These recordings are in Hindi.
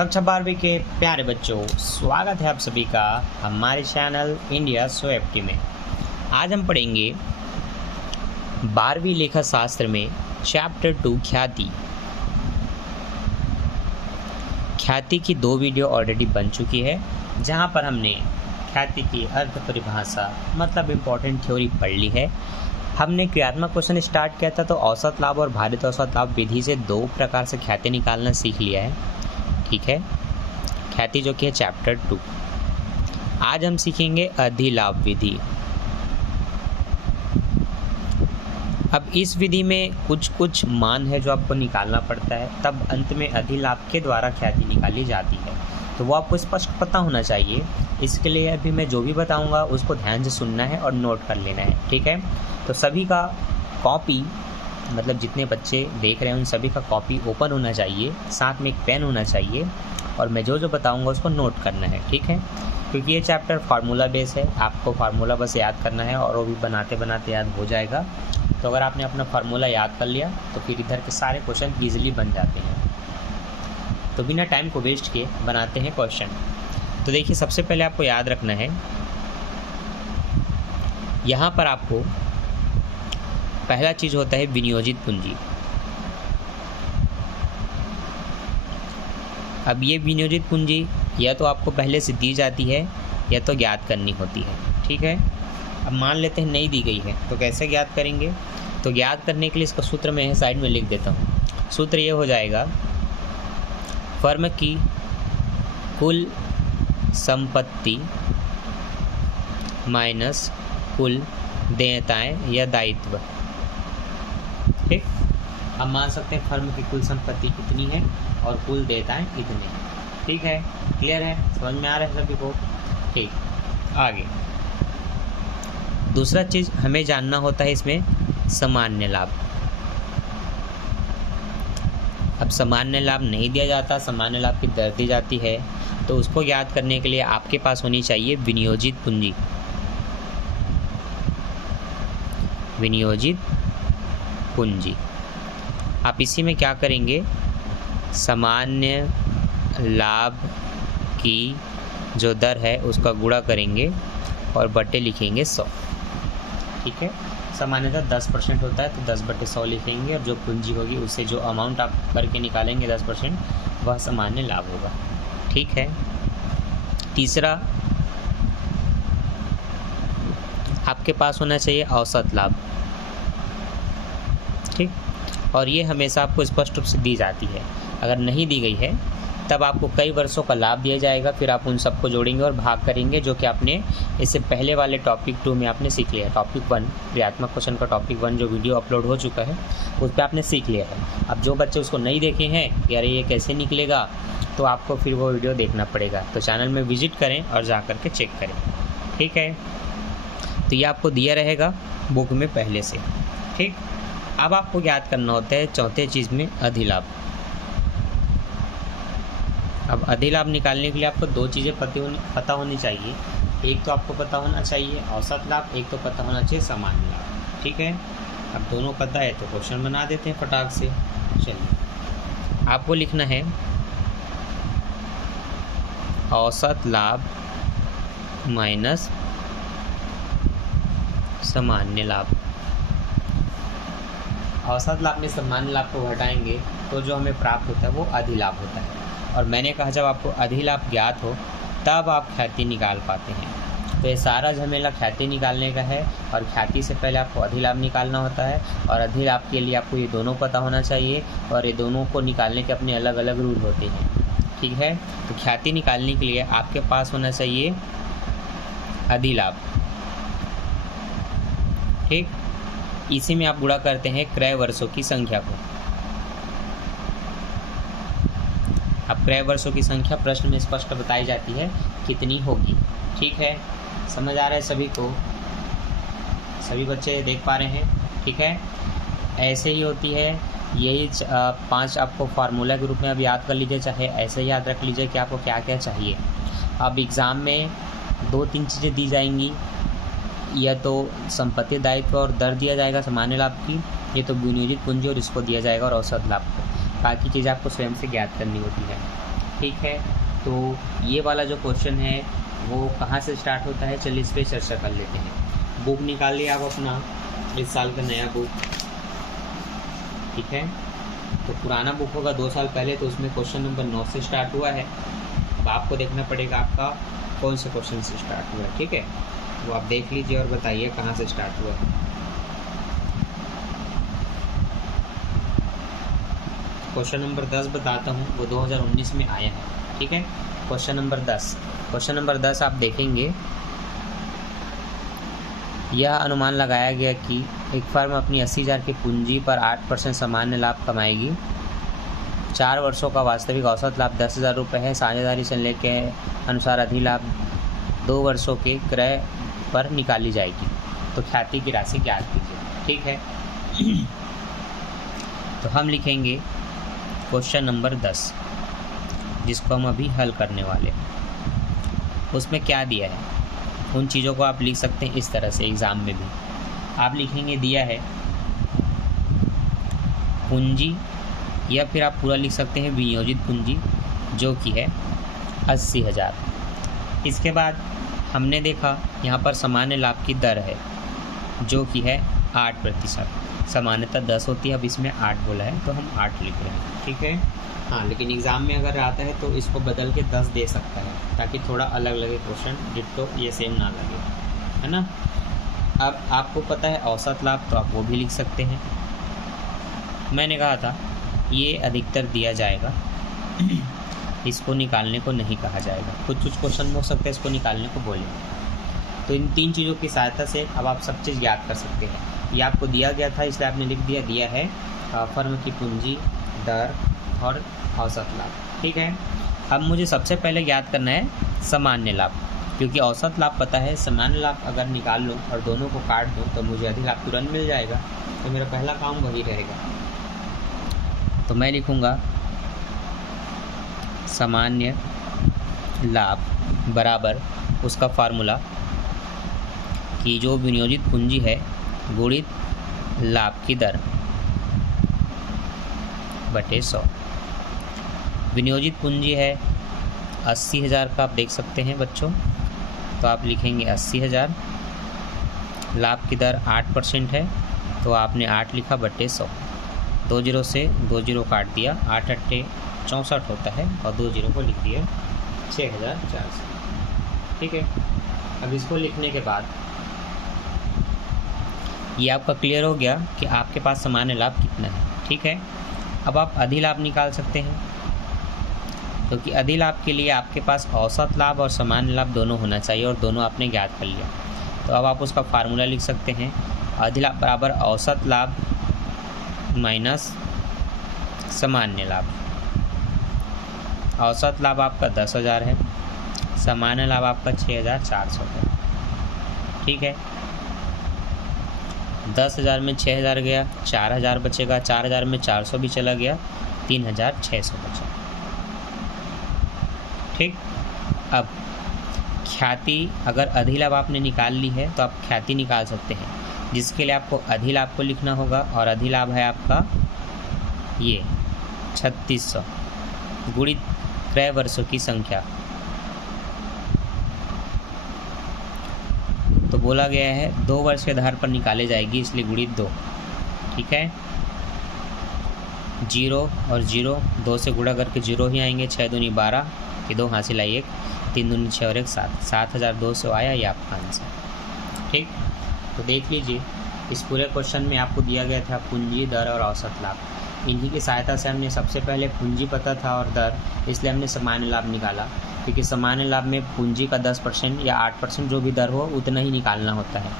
कक्षा 12वीं के प्यारे बच्चों, स्वागत है आप सभी का हमारे चैनल इंडिया SOFT में। आज हम पढ़ेंगे 12वीं लेखा शास्त्र में चैप्टर 2 ख्याति। ख्याति की 2 वीडियो ऑलरेडी बन चुकी है, जहां पर हमने ख्याति की अर्थ परिभाषा मतलब इम्पोर्टेंट थ्योरी पढ़ ली है। हमने क्रियात्मक क्वेश्चन स्टार्ट किया था, तो औसत लाभ और भारित औसत लाभ विधि से 2 प्रकार से ख्याति निकालना सीख लिया है। ठीक है, ख्याति जो कि है चैप्टर 2। आज हम सीखेंगे अधिलाभ विधि। अब इस विधि में कुछ मान है जो आपको निकालना पड़ता है, तब अंत में अधिलाभ के द्वारा ख्याति निकाली जाती है। तो वो आपको स्पष्ट पता होना चाहिए। इसके लिए अभी मैं जो भी बताऊंगा उसको ध्यान से सुनना है और नोट कर लेना है। ठीक है, तो सभी का कॉपी, मतलब जितने बच्चे देख रहे हैं उन सभी का कॉपी ओपन होना चाहिए, साथ में एक पेन होना चाहिए, और मैं जो बताऊंगा उसको नोट करना है। ठीक है, क्योंकि ये चैप्टर फार्मूला बेस है, आपको फार्मूला बस याद करना है और वो भी बनाते बनाते याद हो जाएगा। तो अगर आपने अपना फार्मूला याद कर लिया तो फिर इधर के सारे क्वेश्चन ईजिली बन जाते हैं। तो बिना टाइम को वेस्ट किए बनाते हैं क्वेश्चन। तो देखिए, सबसे पहले आपको याद रखना है, यहाँ पर आपको पहला चीज होता है विनियोजित पूंजी। अब ये विनियोजित पूंजी या तो आपको पहले से दी जाती है या तो ज्ञात करनी होती है। ठीक है, अब मान लेते हैं नहीं दी गई है, तो कैसे ज्ञात करेंगे? तो ज्ञात करने के लिए इसका सूत्र मैं साइड में लिख देता हूँ। सूत्र ये हो जाएगा, फर्म की कुल संपत्ति माइनस कुल देयताएं या दायित्व। ठीक, हम मान सकते हैं फर्म की कुल संपत्ति कितनी है और कुल देयताएं इतने। ठीक है, क्लियर है, समझ में आ रहा है सभी को? ठीक, आगे दूसरा चीज हमें जानना होता है इसमें सामान्य लाभ। अब सामान्य लाभ नहीं दिया जाता, सामान्य लाभ की दर दी जाती है, तो उसको ज्ञात करने के लिए आपके पास होनी चाहिए विनियोजित पूंजी। विनियोजित पूंजी आप इसी में क्या करेंगे, सामान्य लाभ की जो दर है उसका गुणा करेंगे और बटे लिखेंगे 100। ठीक है, सामान्यतः 10% होता है तो 10/100 लिखेंगे, और जो पूंजी होगी उससे जो अमाउंट आप करके निकालेंगे 10%, वह सामान्य लाभ होगा। ठीक है, तीसरा आपके पास होना चाहिए औसत लाभ। ठीक, और ये हमेशा आपको स्पष्ट रूप से दी जाती है। अगर नहीं दी गई है तब आपको कई वर्षों का लाभ दिया जाएगा, फिर आप उन सबको जोड़ेंगे और भाग करेंगे, जो कि आपने इससे पहले वाले टॉपिक 2 में आपने सीख लिया है। टॉपिक 1 क्रियात्मक क्वेश्चन का टॉपिक 1 जो वीडियो अपलोड हो चुका है उस पर आपने सीख लिया है। अब जो बच्चे उसको नहीं देखे हैं कि अरे ये कैसे निकलेगा, तो आपको फिर वो वीडियो देखना पड़ेगा। तो चैनल में विजिट करें और जा कर के चेक करें। ठीक है, तो ये आपको दिया रहेगा बुक में पहले से। ठीक, अब आपको याद करना होता है चौथे चीज़ में अधिलाभ। अब अधिलाभ निकालने के लिए आपको 2 चीज़ें पता होनी चाहिए। एक तो आपको पता होना चाहिए औसत लाभ, एक तो पता होना चाहिए सामान्य लाभ। ठीक है, अब दोनों पता है तो क्वेश्चन बना देते हैं फटाक से। चलिए, आपको लिखना है औसत लाभ माइनस सामान्य लाभ। औसत लाभ में सामान्य लाभ को घटाएंगे तो जो हमें प्राप्त होता है वो अधिलाभ होता है। और मैंने कहा जब आपको अधिलाभ ज्ञात हो तब आप ख्याति निकाल पाते हैं। तो ये सारा झमेला ख्याति निकालने का है, और ख्याति से पहले आपको अधिलाभ निकालना होता है, और अधिलाभ के लिए आपको ये दोनों पता होना चाहिए, और ये दोनों को निकालने के अपने अलग अलग रूल होते हैं। ठीक है, तो ख्याति निकालने के लिए आपके पास होना चाहिए अधिलाभ। ठीक, इसी में आप गुणा करते हैं क्रय वर्षों की संख्या को। अब क्रय वर्षों की संख्या प्रश्न में स्पष्ट बताई जाती है कितनी होगी। ठीक है, समझ आ रहा है सभी को? सभी बच्चे देख पा रहे हैं? ठीक है, ऐसे ही होती है। यही 5 आपको फार्मूला के रूप में अब याद कर लीजिए, चाहे ऐसे याद रख लीजिए कि आपको क्या क्या चाहिए। अब एग्ज़ाम में 2-3 चीज़ें दी जाएंगी, या तो संपत्ति दायित्व और दर दिया जाएगा सामान्य लाभ की, ये तो विनियोजित पूंजी और इसको दिया जाएगा और औसत लाभ को। बाकी चीज़ आपको स्वयं से ज्ञात करनी होती है। ठीक है, तो ये वाला जो क्वेश्चन है वो कहाँ से स्टार्ट होता है, चलिए इस पर चर्चा कर लेते हैं। बुक निकालिए आप अपना, इस साल का नया बुक, ठीक है। तो पुराना बुक होगा 2 साल पहले, तो उसमें क्वेश्चन नंबर 9 से स्टार्ट हुआ है। अब आपको देखना पड़ेगा आपका कौन से क्वेश्चन से स्टार्ट हुआ है, ठीक है। वो आप देख लीजिए और बताइए कहाँ से स्टार्ट हुआ है। क्वेश्चन नंबर 10 बताता हूँ, वो 2019 में आया है, ठीक है। क्वेश्चन नंबर 10 आप देखेंगे, यह अनुमान लगाया गया कि एक फर्म अपनी 80,000 की पूंजी पर 8% सामान्य लाभ कमाएगी। 4 वर्षों का वास्तविक औसत लाभ 10,000 रुपये है। साझेदारी संलेख के अनुसार अधिलाभ 2 वर्षों के क्रय पर निकाली जाएगी। तो ख्याति की राशि ज्ञात कीजिए, ठीक है। तो हम लिखेंगे क्वेश्चन नंबर 10, जिसको हम अभी हल करने वाले हैं। उसमें क्या दिया है उन चीज़ों को आप लिख सकते हैं इस तरह से, एग्ज़ाम में भी आप लिखेंगे दिया है पूंजी, या फिर आप पूरा लिख सकते हैं विनियोजित पूंजी, जो कि है 80,000। इसके बाद हमने देखा यहाँ पर सामान्य लाभ की दर है जो कि है 8%। सामान्यतः 10 होती है, अब इसमें 8 बोला है तो हम 8 लिख रहे हैं, ठीक है। हाँ, लेकिन एग्ज़ाम में अगर आता है तो इसको बदल के 10 दे सकता है, ताकि थोड़ा अलग लगे क्वेश्चन, डिट्टो ये सेम ना लगे, है ना। अब आपको पता है औसत लाभ, तो आप वो भी लिख सकते हैं। मैंने कहा था ये अधिकतर दिया जाएगा, इसको निकालने को नहीं कहा जाएगा। कुछ क्वेश्चन हो सकता है इसको निकालने को बोले। तो इन 3 चीज़ों की सहायता से अब आप सब चीज़ याद कर सकते हैं। ये आपको दिया गया था इसलिए आपने लिख दिया है फर्म की पूंजी, दर और औसत लाभ, ठीक है। अब मुझे सबसे पहले याद करना है सामान्य लाभ, क्योंकि औसत लाभ पता है, सामान्य लाभ अगर निकाल लूँ और दोनों को काट दूँ तो मुझे अधिलाभ तुरंत मिल जाएगा। तो मेरा पहला काम वही रहेगा। तो मैं लिखूँगा सामान्य लाभ बराबर उसका फार्मूला कि जो विनियोजित पूंजी है गुणित लाभ की दर बटे 100। विनियोजित पूंजी है 80,000 का, आप देख सकते हैं बच्चों, तो आप लिखेंगे 80,000। लाभ की दर 8% है, तो आपने 8 लिखा बटे 100। 2 जीरो से 2 जीरो काट दिया, 8 अट्ठे 64 होता है और 2 जीरो को लिख दिया 6,400, ठीक है। अब इसको लिखने के बाद ये आपका क्लियर हो गया कि आपके पास सामान्य लाभ कितना है, ठीक है। अब आप अधिलाभ निकाल सकते हैं, क्योंकि अधिलाभ के लिए आपके पास औसत लाभ और सामान्य लाभ दोनों होना चाहिए, और दोनों आपने ज्ञात कर लिया। तो अब आप उसका फार्मूला लिख सकते हैं, अधिलाभ बराबर औसत लाभ माइनस सामान्य लाभ। औसत लाभ आपका 10,000 है, सामान्य लाभ आपका 6,400 है, ठीक है। 10,000 में 6,000 गया, 4,000 बचेगा, 4,000 में 400 भी चला गया, 3,600 बचा, ठीक। अब ख्याति, अगर अधिलाभ आपने निकाल ली है तो आप ख्याति निकाल सकते हैं, जिसके लिए आपको अधिलाभ को लिखना होगा, और अधिलाभ है आपका ये 3600 गुणित क्रय वर्षों की संख्या। तो बोला गया है 2 वर्ष के आधार पर निकाले जाएगी, इसलिए गुणित 2, ठीक है। 0 और 0 2 से गुणा करके 0 ही आएंगे, 6 दूनी 12, ये 2 हासिल आई 1, 3 दूनी 6 और 1 7, 7,200 आया ये आपका आंसर, ठीक। तो देख लीजिए, इस पूरे क्वेश्चन में आपको दिया गया था पूंजी, दर और औसत लाभ। इन्हीं की सहायता से हमने सबसे पहले पूंजी पता था और दर, इसलिए हमने सामान्य लाभ निकाला, क्योंकि सामान्य लाभ में पूंजी का 10% या 8% जो भी दर हो उतना ही निकालना होता है।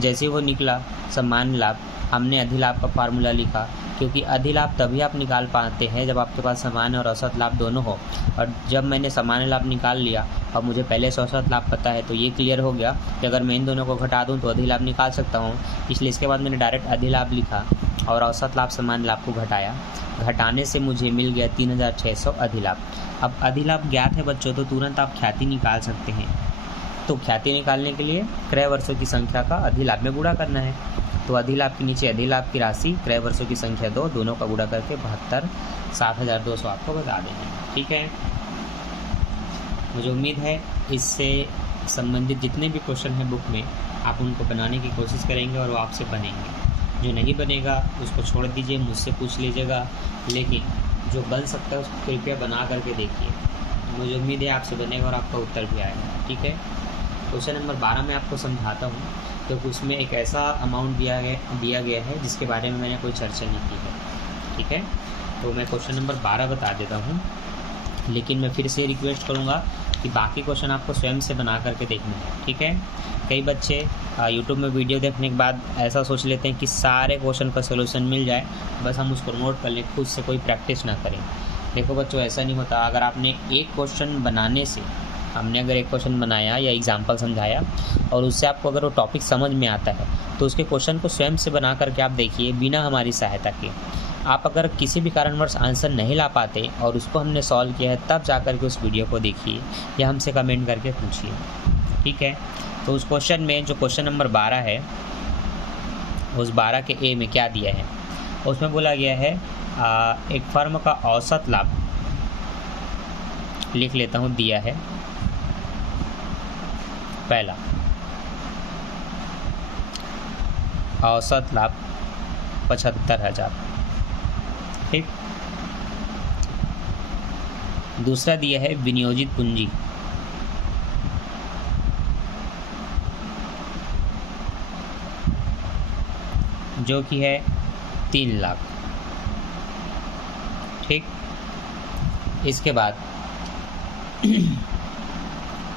जैसे वो निकला सामान्य लाभ, हमने अधिलाभ का फार्मूला लिखा, क्योंकि अधिलाभ तभी आप निकाल पाते हैं जब आपके पास सामान्य और औसत लाभ दोनों हो। और जब मैंने सामान्य लाभ निकाल लिया और मुझे पहले से औसत लाभ पता है, तो ये क्लियर हो गया कि अगर मैं इन दोनों को घटा दूं तो अधिलाभ निकाल सकता हूं। इसलिए इसके बाद मैंने डायरेक्ट अधिलाभ लिखा और औसत लाभ सामान्य लाभ को घटाया, घटाने से मुझे मिल गया 3,600 अधिलाभ। अब अधिलाभ ज्ञात है बच्चों, तो तुरंत आप ख्याति निकाल सकते हैं। तो ख्याति निकालने के लिए क्रय वर्षों की संख्या का अधिलाभ में गुणा करना है। तो अधिलाभ के नीचे अधिलाभ की राशि, क्रय वर्षों की संख्या 2, दोनों का गुणा करके 72, 7,200 आपको बता देंगे, ठीक है। मुझे उम्मीद है इससे संबंधित जितने भी क्वेश्चन हैं बुक में आप उनको बनाने की कोशिश करेंगे और वो आपसे बनेंगे। जो नहीं बनेगा उसको छोड़ दीजिए, मुझसे पूछ लीजिएगा, लेकिन जो बन सकता है उसको कृपया बना करके देखिए। मुझे उम्मीद है आपसे बनेगा और आपका उत्तर भी आएगा। ठीक है, क्वेश्चन नंबर 12 में आपको समझाता हूँ, क्योंकि उसमें एक ऐसा अमाउंट दिया गया है जिसके बारे में मैंने कोई चर्चा नहीं की है। ठीक है, तो मैं क्वेश्चन नंबर 12 बता देता हूँ, लेकिन मैं फिर से रिक्वेस्ट करूँगा कि बाकी क्वेश्चन आपको स्वयं से बना करके देखने हैं। ठीक है, कई बच्चे यूट्यूब में वीडियो देखने के बाद ऐसा सोच लेते हैं कि सारे क्वेश्चन का सोल्यूशन मिल जाए, बस हम उसको नोट कर लें, खुद से कोई प्रैक्टिस ना करें। देखो बच्चों, ऐसा नहीं होता। अगर आपने एक क्वेश्चन बनाने से, हमने अगर एक क्वेश्चन बनाया या एग्जाम्पल समझाया और उससे आपको अगर वो टॉपिक समझ में आता है तो उसके क्वेश्चन को स्वयं से बना करके आप देखिए, बिना हमारी सहायता के। आप अगर किसी भी कारणवश आंसर नहीं ला पाते और उसको हमने सॉल्व किया है, तब जा कर के उस वीडियो को देखिए या हमसे कमेंट करके पूछिए। ठीक है, तो उस क्वेश्चन में जो क्वेश्चन नंबर 12 है, उस 12 के ए में क्या दिया है, उसमें बोला गया है एक फर्म का औसत लाभ, लिख लेता हूँ, दिया है। पहला, औसत लाभ 75,000। ठीक, दूसरा दिया है विनियोजित पूंजी, जो कि है 3 लाख। ठीक, इसके बाद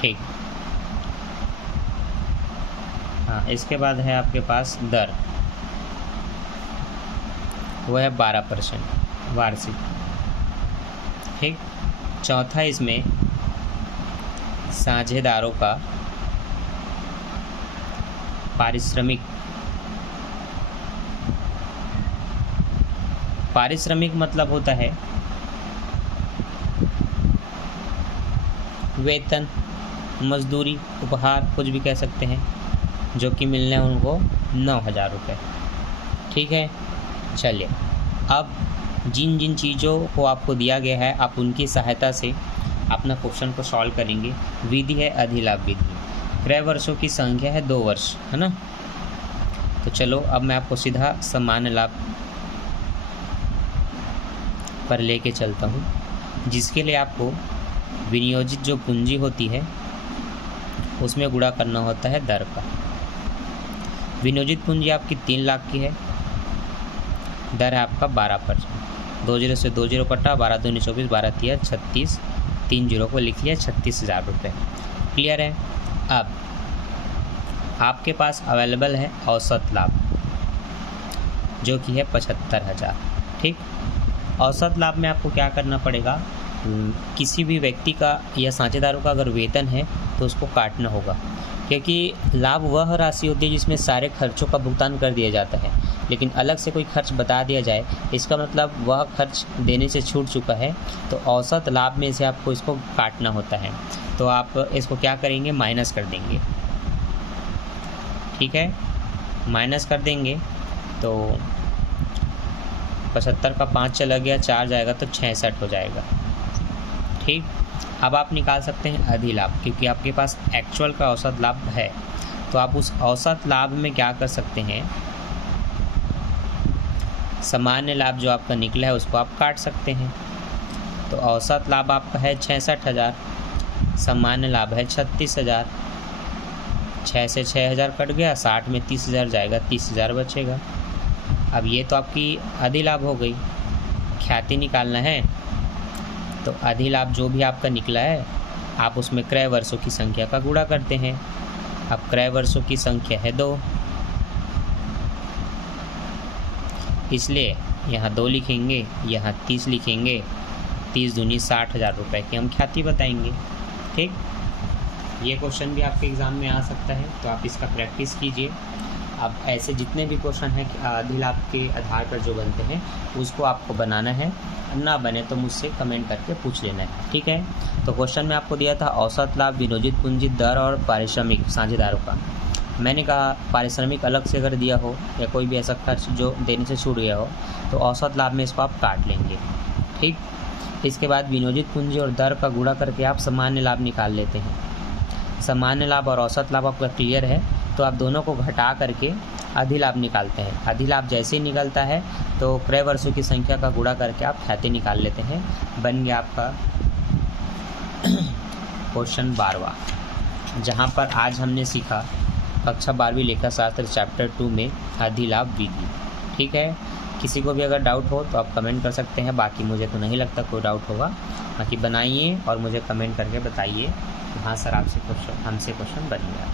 ठीक, हाँ, इसके बाद है आपके पास दर, वो है 12% वार्षिक। ठीक, चौथा इसमें साझेदारों का पारिश्रमिक। पारिश्रमिक मतलब होता है वेतन, मजदूरी, उपहार, कुछ भी कह सकते हैं, जो कि मिलने हैं उनको 9,000 रुपये। ठीक है, चलिए अब जिन जिन चीज़ों को आपको दिया गया है आप उनकी सहायता से अपना क्वेश्चन को सॉल्व करेंगे। विधि है अधिलाभ विधि, क्रय वर्षों की संख्या है 2 वर्ष, है ना। तो चलो अब मैं आपको सीधा सामान्य लाभ पर लेके चलता हूँ, जिसके लिए आपको विनियोजित जो पूंजी होती है उसमें गुणा करना होता है दर का। विनियोजित पूंजी आपकी 3 लाख की है, दर है आपका 12%। 20 से 20 कटा, 12 दूनी 24, 12 तिया 36, 3 जीरो को लिख लिया, 36,000 रुपये। क्लियर है। अब आपके पास अवेलेबल है औसत लाभ, जो कि है 75,000। ठीक, औसत लाभ में आपको क्या करना पड़ेगा, किसी भी व्यक्ति का या साझेदारों का अगर वेतन है तो उसको काटना होगा, क्योंकि लाभ वह राशि होती है जिसमें सारे खर्चों का भुगतान कर दिया जाता है, लेकिन अलग से कोई खर्च बता दिया जाए, इसका मतलब वह खर्च देने से छूट चुका है, तो औसत लाभ में से आपको इसको काटना होता है। तो आप इसको क्या करेंगे, माइनस कर देंगे। ठीक है, माइनस कर देंगे तो 75 का 5 चला गया, 4 जाएगा तो 66 हो जाएगा। ठीक, अब आप निकाल सकते हैं अधिलाभ, क्योंकि आपके पास एक्चुअल का औसत लाभ है। तो आप उस औसत लाभ में क्या कर सकते हैं, सामान्य लाभ जो आपका निकला है उसको आप काट सकते हैं। तो औसत लाभ आपका है 66,000, सामान्य लाभ है 36,000, 6 से 6,000 कट गया, 60 में 30,000 जाएगा, 30,000 बचेगा। अब ये तो आपकी अधिलाभ हो गई। ख्याति निकालना है तो अधिलाभ जो भी आपका निकला है आप उसमें क्रय वर्षों की संख्या का गुणा करते हैं। अब क्रय वर्षों की संख्या है 2, इसलिए यहाँ 2 लिखेंगे, यहाँ 30 लिखेंगे, 30 दूनी 60,000 रुपये की हम ख्याति बताएंगे। ठीक, ये क्वेश्चन भी आपके एग्ज़ाम में आ सकता है, तो आप इसका प्रैक्टिस कीजिए। अब ऐसे जितने भी क्वेश्चन हैं अधिलाभ के आधार पर जो बनते हैं उसको आपको बनाना है, ना बने तो मुझसे कमेंट करके पूछ लेना है। ठीक है, तो क्वेश्चन में आपको दिया था औसत लाभ, विनियोजित पूंजी, दर और पारिश्रमिक साझेदारों का। मैंने कहा पारिश्रमिक अलग से अगर दिया हो या कोई भी ऐसा खर्च जो देने से छूट गया हो तो औसत लाभ में इसको आप काट लेंगे। ठीक, इसके बाद विनियोजित पूंजी और दर का गुणा करके आप सामान्य लाभ निकाल लेते हैं। सामान्य लाभ और औसत लाभ आपका क्लियर है, तो आप दोनों को घटा करके अधिलाभ निकालते हैं। अधिलाभ जैसे ही निकलता है तो क्रय वर्षों की संख्या का गुणा करके आप ख्याति निकाल लेते हैं। बन गया आपका क्वेश्चन 12वां, जहाँ पर आज हमने सीखा कक्षा 12वीं लेखा शास्त्र चैप्टर 2 में अधिलाभ विधि। ठीक है, किसी को भी अगर डाउट हो तो आप कमेंट कर सकते हैं, बाकी मुझे तो नहीं लगता कोई डाउट होगा। बाकी बनाइए और मुझे कमेंट करके बताइए कि हाँ सर हमसे क्वेश्चन बन गया।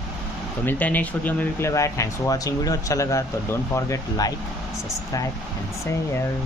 तो मिलते हैं नेक्स्ट वीडियो में। भी bye, thanks for watching. Video अच्छा लगा तो don't forget like, subscribe and share.